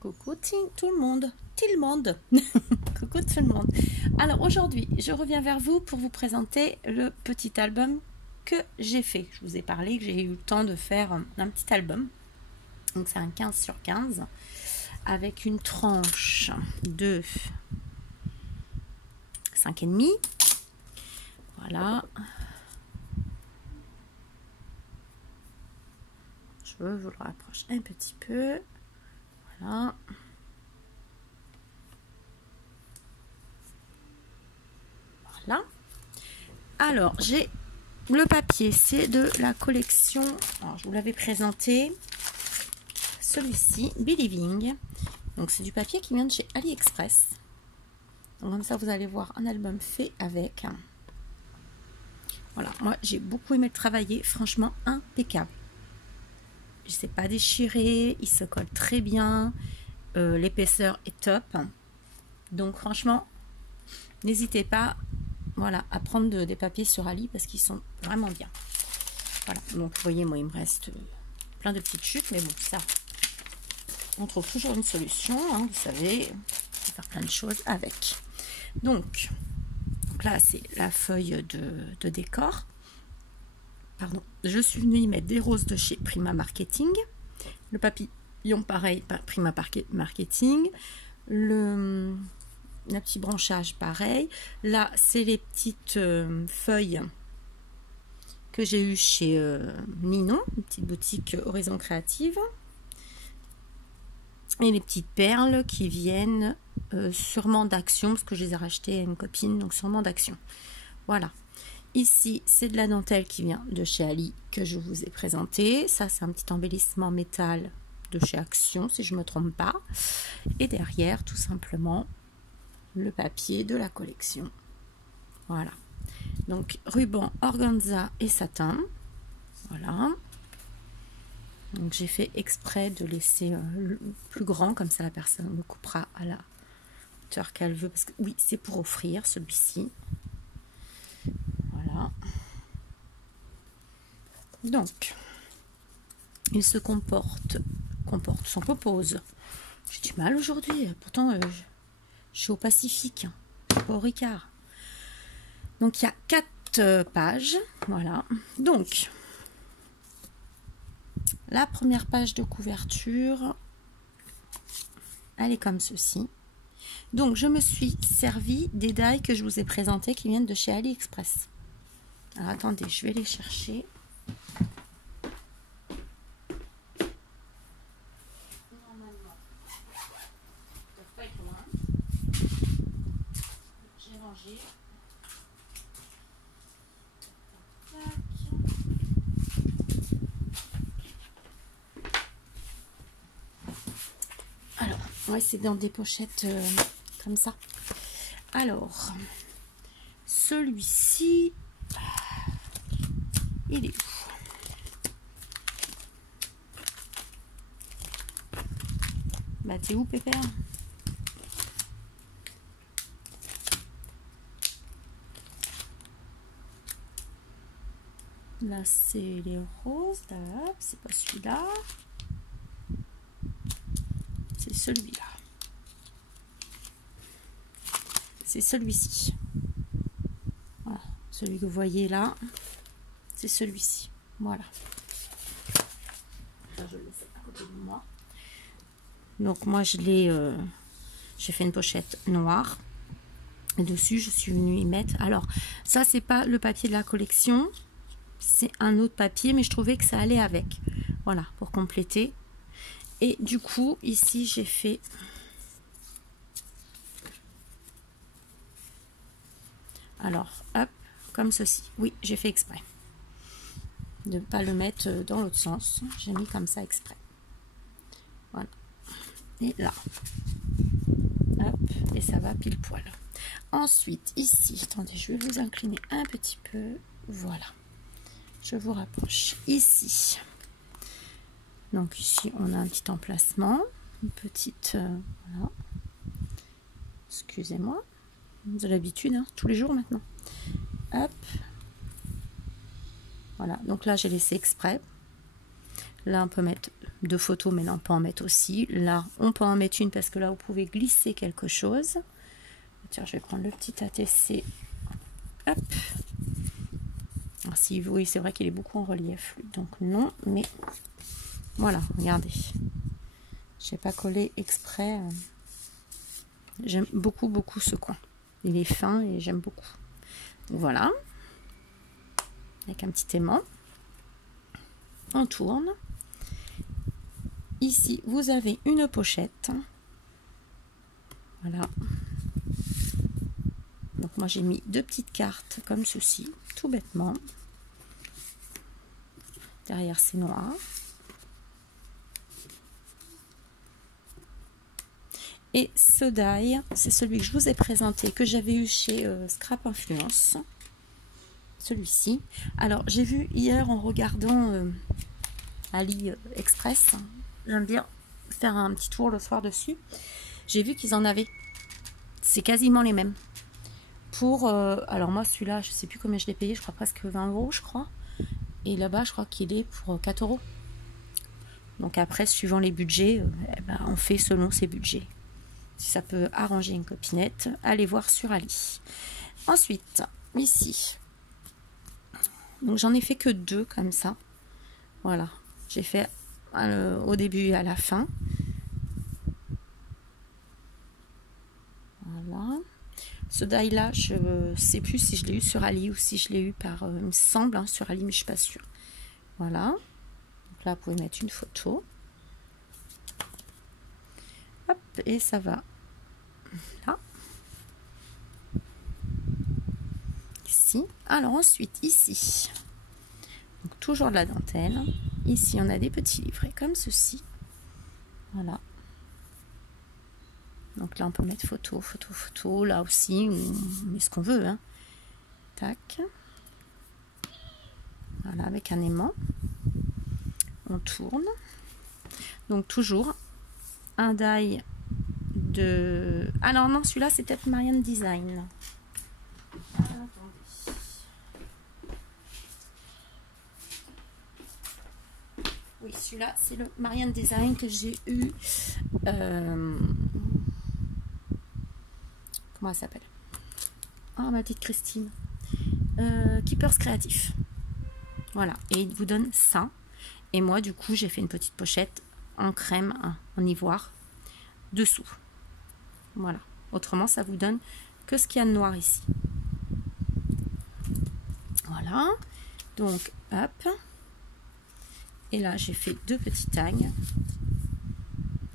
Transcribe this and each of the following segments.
Coucou tout le monde, coucou tout le monde. Alors aujourd'hui, je reviens vers vous pour vous présenter le petit album que j'ai fait. Je vous ai parlé que j'ai eu le temps de faire un petit album. Donc c'est un 15 sur 15 avec une tranche de 5,5. Voilà. Je vous le rapproche un petit peu. Voilà. Voilà. Alors, j'ai le papier, c'est de la collection, alors, je vous l'avais présenté, celui-ci, Believing. Donc, c'est du papier qui vient de chez AliExpress. Donc, comme ça, vous allez voir un album fait avec. Voilà, moi, j'ai beaucoup aimé le travailler, franchement, impeccable. Il ne s'est pas déchiré, il se colle très bien, l'épaisseur est top. Donc, franchement, n'hésitez pas, voilà, à prendre des papiers sur Ali parce qu'ils sont vraiment bien. Voilà, donc vous voyez, moi il me reste plein de petites chutes, mais bon, ça, on trouve toujours une solution, hein, vous savez, on peut faire plein de choses avec. Donc là, c'est la feuille de décor. Pardon, je suis venue y mettre des roses de chez Prima Marketing. Le papillon, pareil, Prima Marketing. Le petit branchage pareil. Là c'est les petites feuilles que j'ai eu chez Ninon, une petite boutique Horizon Créative, et les petites perles qui viennent sûrement d'Action parce que je les ai rachetées à une copine, donc sûrement d'Action. Voilà, ici c'est de la dentelle qui vient de chez Ali que je vous ai présenté. Ça c'est un petit embellissement métal de chez Action si je me trompe pas, et derrière tout simplement le papier de la collection. Voilà, donc ruban organza et satin. Voilà, donc j'ai fait exprès de laisser le plus grand, comme ça la personne me coupera à la hauteur qu'elle veut, parce que oui, c'est pour offrir celui-ci. Voilà, donc il se compose. J'ai du mal aujourd'hui, pourtant je suis au Pacifique, pas au Ricard. Donc il y a 4 pages, voilà. Donc la première page de couverture, elle est comme ceci. Donc je me suis servi des die que je vous ai présentés qui viennent de chez AliExpress. Alors attendez, je vais les chercher. Alors, ouais, c'est dans des pochettes comme ça. Alors, celui-ci, il est où? Bah, t'es où, Pépère? Là, c'est les roses. Là, c'est pas celui-là. C'est celui-là. C'est celui-ci. Voilà. Celui que vous voyez là, c'est celui-ci. Voilà. Ça, je le laisse à côté de moi. Donc, moi, je l'ai... j'ai fait une pochette noire. Et dessus, je suis venue y mettre... Alors, ça, c'est pas le papier de la collection. C'est un autre papier, mais je trouvais que ça allait avec. Voilà, pour compléter. Et du coup, ici, j'ai fait... Alors, hop, comme ceci. Oui, j'ai fait exprès. De ne pas le mettre dans l'autre sens. J'ai mis comme ça exprès. Voilà. Et là. Hop, et ça va pile poil. Ensuite, ici, attendez, je vais vous incliner un petit peu. Voilà. Je vous rapproche ici. Donc ici, on a un petit emplacement, une petite... voilà. Excusez-moi, vous avez l'habitude, hein, tous les jours maintenant. Hop. Voilà, donc là, j'ai laissé exprès. Là, on peut mettre 2 photos, mais là, on peut en mettre aussi. Là, on peut en mettre une parce que là, vous pouvez glisser quelque chose. Tiens, je vais prendre le petit ATC. Hop. Alors, si, oui, c'est vrai qu'il est beaucoup en relief, donc non, mais voilà, regardez. Je n'ai pas collé exprès. J'aime beaucoup, beaucoup ce coin. Il est fin et j'aime beaucoup. Donc, voilà. Avec un petit aimant. On tourne. Ici, vous avez une pochette. Voilà. Donc, moi, j'ai mis 2 petites cartes comme ceci, tout bêtement. Derrière, c'est noir. Et ce die, c'est celui que je vous ai présenté, que j'avais eu chez Scrap Influence. Celui-ci. Alors, j'ai vu hier en regardant AliExpress, j'aime bien faire un petit tour le soir dessus. J'ai vu qu'ils en avaient. C'est quasiment les mêmes. Pour, alors moi, celui-là, je sais plus combien je l'ai payé, je crois presque 20 €, je crois. Et là-bas, je crois qu'il est pour 4 €. Donc après, suivant les budgets, eh ben, on fait selon ses budgets. Si ça peut arranger une copinette, allez voir sur Ali. Ensuite, ici, donc j'en ai fait que 2 comme ça. Voilà, j'ai fait au début et à la fin. Voilà. Ce die là, je ne sais plus si je l'ai eu sur Ali ou si je l'ai eu par, il me semble, hein, sur Ali, mais je ne suis pas sûre. Voilà. Donc là, vous pouvez mettre une photo. Hop, et ça va là. Ici. Alors ensuite, ici. Donc toujours de la dentelle. Ici, on a des petits livrets comme ceci. Voilà. Donc là, on peut mettre photo, photo, photo. Là aussi, on met ce qu'on veut. Hein. Tac. Voilà, avec un aimant. On tourne. Donc toujours un die de... Alors non, celui-là, c'est peut-être Marianne Design. Oui, celui-là, c'est le Marianne Design que j'ai eu... Comment elle s'appelle? Ah, ma petite Christine. Keepers Créatif. Voilà. Et il vous donne ça. Et moi, du coup, j'ai fait une petite pochette en crème, en ivoire, dessous. Voilà. Autrement, ça vous donne que ce qu'il y a de noir ici. Voilà. Donc, hop. Et là, j'ai fait 2 petits tags.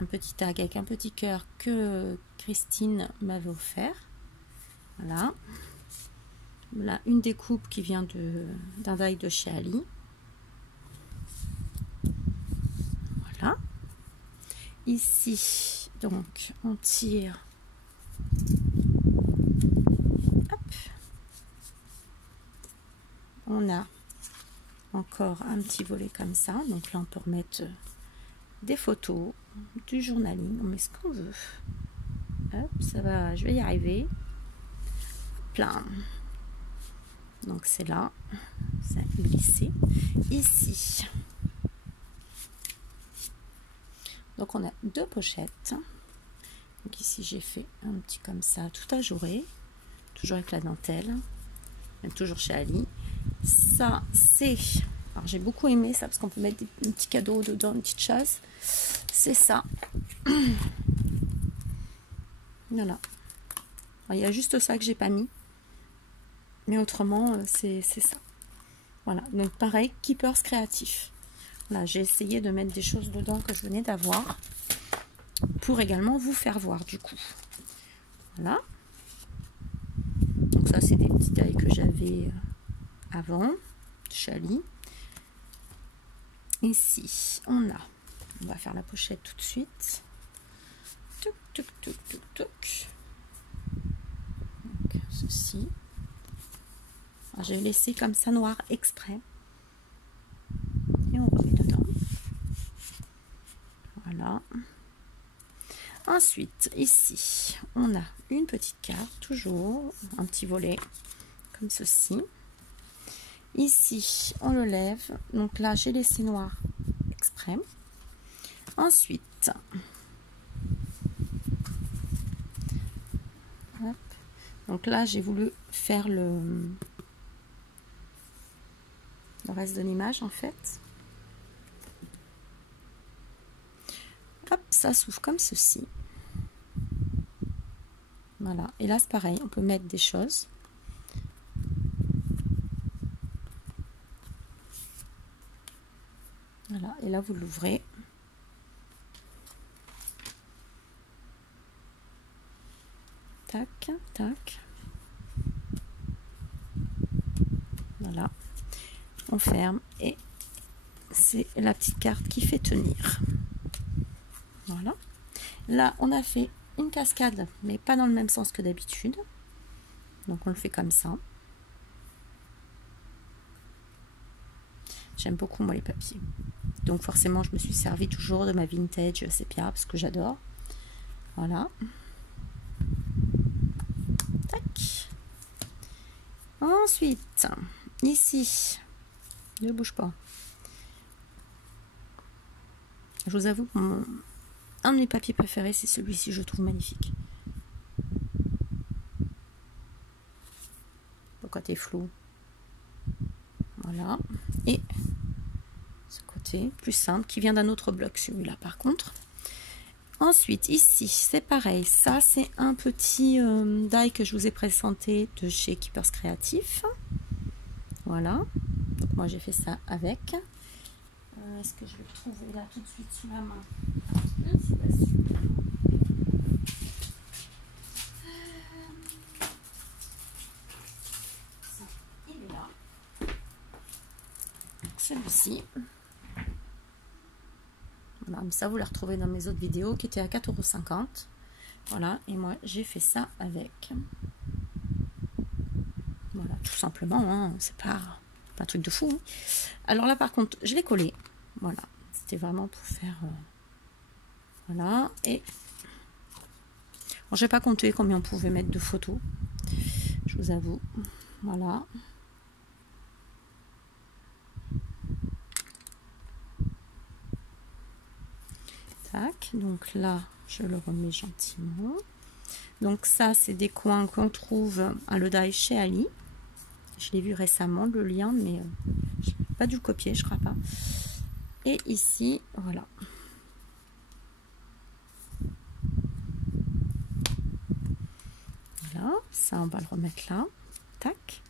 Un petit tag avec un petit cœur que Christine m'avait offert. Voilà. Là, une découpe qui vient d'un die de chez Ali. Voilà. Ici, donc, on tire. Hop. On a encore un petit volet comme ça. Donc là, on peut remettre des photos, du journaling. On met ce qu'on veut. Hop, ça va, je vais y arriver. Plein. Donc c'est là, ça a glissé. Ici. Donc on a 2 pochettes. Donc ici j'ai fait un petit comme ça, tout ajouré. Toujours avec la dentelle. Toujours chez Ali. Ça c'est... Alors j'ai beaucoup aimé ça parce qu'on peut mettre un petit cadeau dedans, une petite chose. C'est ça. Voilà. Alors, il y a juste ça que j'ai pas mis. Mais autrement, c'est ça. Voilà. Donc pareil, Keepers Créatif. Là, j'ai essayé de mettre des choses dedans que je venais d'avoir. Pour également vous faire voir du coup. Voilà. Donc ça, c'est des petits tailles que j'avais avant. Chez Ali. Ici, on va faire la pochette tout de suite. Touc, touc, touc, touc, touc. Donc, ceci. Alors, je vais laisser comme ça noir exprès. Et on remet dedans. Voilà. Ensuite, ici, on a une petite carte, toujours un petit volet comme ceci. Ici, on le lève. Donc là, j'ai laissé noir exprès. après. Ensuite, hop. Donc là, j'ai voulu faire le reste de l'image en fait. Hop, ça s'ouvre comme ceci. Voilà, et là c'est pareil, on peut mettre des choses. Voilà, et là vous l'ouvrez. Tac, tac. Voilà, on ferme et c'est la petite carte qui fait tenir. Voilà. Là, on a fait une cascade, mais pas dans le même sens que d'habitude. Donc, on le fait comme ça. J'aime beaucoup, moi, les papiers. Donc, forcément, je me suis servi toujours de ma vintage sépia, parce que j'adore. Voilà. Tac. Ensuite, ici, ne bouge pas. Je vous avoue que un de mes papiers préférés, c'est celui-ci, je trouve magnifique. Le côté flou. Voilà. Et ce côté plus simple, qui vient d'un autre bloc, celui-là par contre. Ensuite, ici, c'est pareil. Ça, c'est un petit die que je vous ai présenté de chez Keepers Creatif. Voilà. Donc, moi, j'ai fait ça avec. Est-ce que je vais le trouver là tout de suite sous la main? C'est pas sûr. Il est là. Celui-ci. Voilà, mais ça vous le retrouvez dans mes autres vidéos qui étaient à 4,50 €. Voilà, et moi j'ai fait ça avec. Voilà, tout simplement, hein, c'est pas un truc de fou. Hein. Alors là par contre, je l'ai collé. Voilà, c'était vraiment pour faire... voilà, et... Bon, j'ai pas compté combien on pouvait mettre de photos, je vous avoue. Voilà. Tac, donc là, je le remets gentiment. Donc ça, c'est des coins qu'on trouve à le die chez Ali. Je l'ai vu récemment, le lien, mais je n'ai pas dû le copier, je crois pas. Et ici, voilà. Voilà, ça, on va le remettre là. Tac.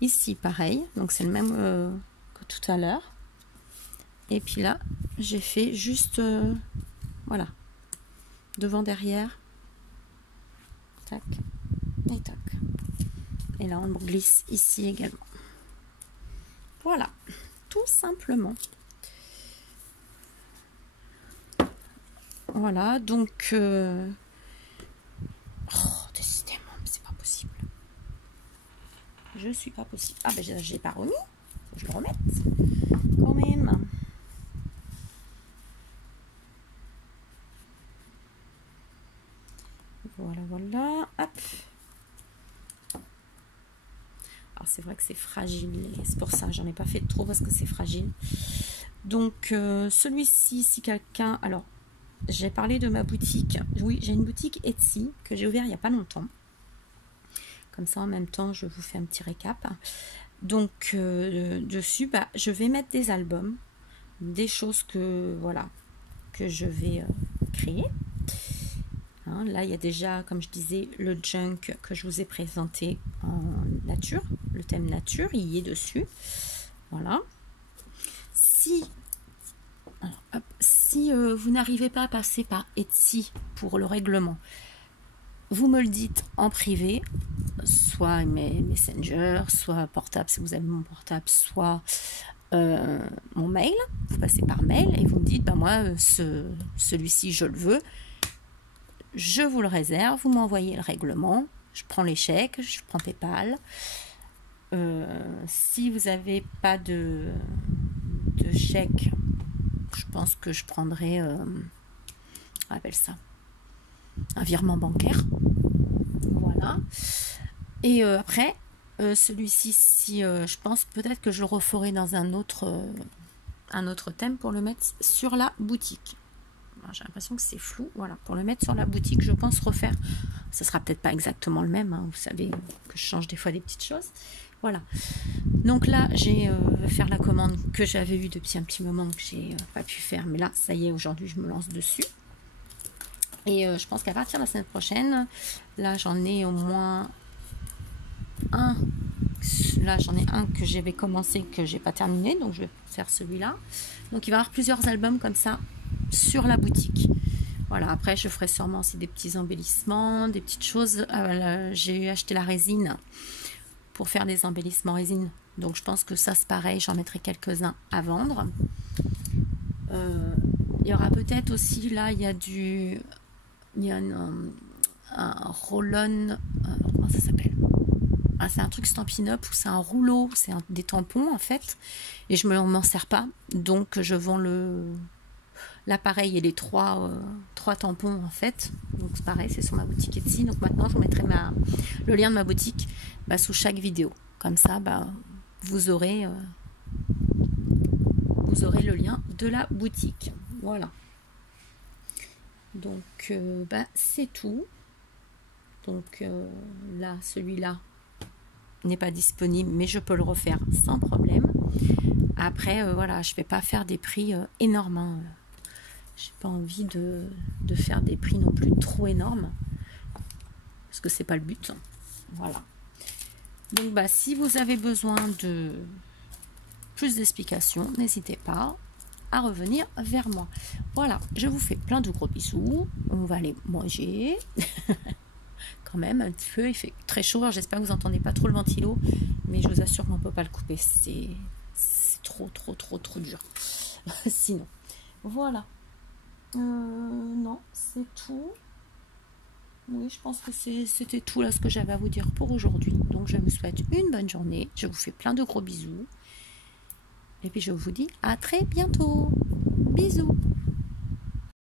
Ici, pareil, donc c'est le même que tout à l'heure. Et puis là, j'ai fait juste, voilà, devant, derrière. Tac, et tac. Et là, on le glisse ici également. Voilà, tout simplement. Voilà, donc... oh, décidément, c'est pas possible. Je suis pas possible. Ah, ben, j'ai pas remis. Faut que je le remette. Quand même. Voilà, voilà. Hop. Alors, c'est vrai que c'est fragile. C'est pour ça, j'en ai pas fait trop parce que c'est fragile. Donc, celui-ci, si quelqu'un... Alors, j'ai parlé de ma boutique. Oui, j'ai une boutique Etsy que j'ai ouverte il n'y a pas longtemps. Comme ça, en même temps, je vous fais un petit récap. Donc, dessus, bah, je vais mettre des albums, des choses que, voilà, que je vais créer. Hein, là, il y a déjà, comme je disais, le junk que je vous ai présenté en nature. Le thème nature, il y est dessus. Voilà. Si... Alors, hop, si vous n'arrivez pas à passer par Etsy pour le règlement, vous me le dites en privé, soit mes Messenger, soit portable si vous avez mon portable, soit mon mail. Vous passez par mail et vous me dites, bah moi, celui-ci, je le veux. Je vous le réserve, vous m'envoyez le règlement, je prends les chèques, je prends PayPal. Si vous n'avez pas de chèque, je pense que je prendrai, on appelle ça, un virement bancaire. Voilà. Et après, Celui-ci, si je pense peut-être que je le referai dans un autre thème pour le mettre sur la boutique. J'ai l'impression que c'est flou. Voilà, pour le mettre sur la boutique, je pense refaire. Ce sera peut-être pas exactement le même. Hein, vous savez que je change des fois des petites choses. Voilà. Donc là, j'ai faire la commande que j'avais eue depuis un petit moment que j'ai pas pu faire. Mais là, ça y est, aujourd'hui, je me lance dessus. Et je pense qu'à partir de la semaine prochaine, là, j'en ai au moins un. Là, j'en ai un que j'avais commencé, que j'ai pas terminé. Donc, je vais faire celui-là. Donc, il va y avoir plusieurs albums comme ça sur la boutique. Voilà, après je ferai sûrement aussi des petits embellissements, des petites choses. J'ai acheté la résine pour faire des embellissements résine. Donc je pense que ça c'est pareil, j'en mettrai quelques-uns à vendre. Il y aura peut-être aussi, là il y a un roll-on, comment ça s'appelle? Ah, c'est un truc Stampin' Up, c'est un rouleau, c'est des tampons en fait. Et je ne m'en sers pas, donc je vends l'appareil et les trois tampons en fait. Donc c'est pareil, c'est sur ma boutique Etsy. Donc maintenant je vous mettrai le lien de ma boutique sous chaque vidéo. Comme ça vous aurez le lien de la boutique. Voilà. Donc c'est tout. Donc là, celui-là n'est pas disponible, mais je peux le refaire sans problème. Après voilà, je vais pas faire des prix énormes, hein. J'ai pas envie de faire des prix non plus trop énormes, parce que c'est pas le but. Voilà. Donc si vous avez besoin de plus d'explications, n'hésitez pas à revenir vers moi. Voilà, je vous fais plein de gros bisous. On va aller manger. Quand même, un petit peu, il fait très chaud. J'espère que vous n'entendez pas trop le ventilo, mais je vous assure qu'on ne peut pas le couper. C'est trop dur. Sinon, voilà. Non, c'est tout. Oui, je pense que c'était tout là ce que j'avais à vous dire pour aujourd'hui. Donc je vous souhaite une bonne journée. Je vous fais plein de gros bisous. Et puis je vous dis à très bientôt. Bisous.